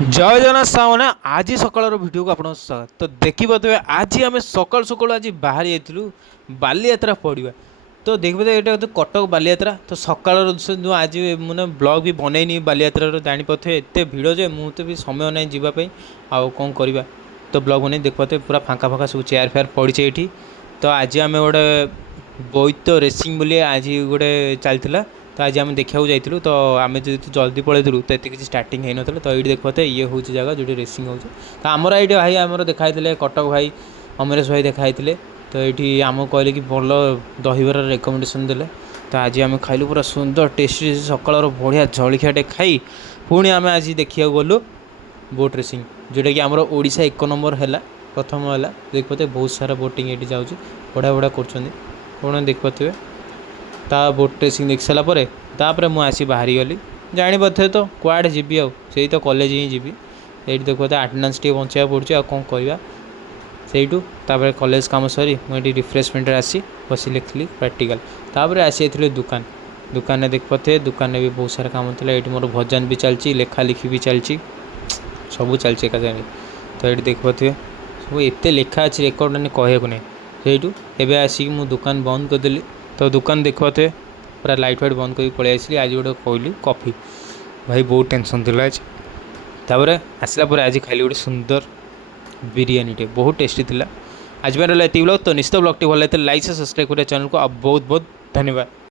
जय जगन्नाथ सामने आज सकाल भिडियो को आपको स्वागत। तो देखिए आज आम सकाल सकाल आज बाहर जाइलु बालीयात्रा पड़ा। तो देखिए ये कटक बालीयात्रा। तो सकाल जो आज मैंने ब्लॉग भी बनईनी बालीयात्रा जापारे एत भिड़ जे मुझे भी समय ना जावाई आउ कौन करवा। तो ब्लॉग बन देखते पूरा फाँका फाँका सब चेयर फेयर पड़ी ये। तो आज आम गोटे बोईत रेसिंग बोली आज गोटे चलता। तो आज आम देखा जाइलु। तो आम जो जल्दी पलैलु तो ये किसी स्टार्टिंग हो ना। तो ये देखते ये हूँ जगह जो रेसिंग हो। तो आमर ये भाई आमर देखाई कटक भाई अमरेश भाई देखाई। तो ये आमको कहले कि भल दहीबर रेकमेंडेसन देले। तो आज आम खाइलु पूरा सुंदर टेस्टी सकाल बढ़िया जलखियाटे खाई पुणी आम आज देखा गलु बोट रेसिंग जोटा कि आमर ओडिशा 1 नंबर है प्रथम है। देखते बहुत सारा बोटिंग ये जाऊँगी बढ़िया बढ़िया कर देखते ता बोट रेसिंग देख सारापर मुझे बाहरी गली जापारे। तो कुआड़े जी आई तो कॉलेज ही जी ये देखते आटेडेंस टे बचा पड़े आ कौन करवा सेठू कॉलेज कम सरी मुझे रिफ्रेशमेंट आसी बस लिखली प्रैक्टिकल। तापर आसी दुकान दुकान देखते दुकान भी बहुत सारा काम था। ये मोर भजन भी चलती लेखा लिखी भी चलती सब चलती एक। तो ये देखते सब एत लेखा अच्छी रेकर्ड मैंने कहूँ नहीं सेठू एवं आसिक मु दुकान बंद करदेली। तो दुकान देखते पूरा लाइट फाइट बंद कर पलि आसली। आज गोटे कहली कॉफी भाई बहुत टेंशन थी आज। तापर आसला आज खाली गोटे सुंदर बिरयानी टे बहुत टेस्टी थिला। आज मेरा ब्लॉग तो निश्चित ब्लॉग टी भल लगे लाइक से सब्सक्राइब करें चैनल को। अब बहुत बहुत धन्यवाद।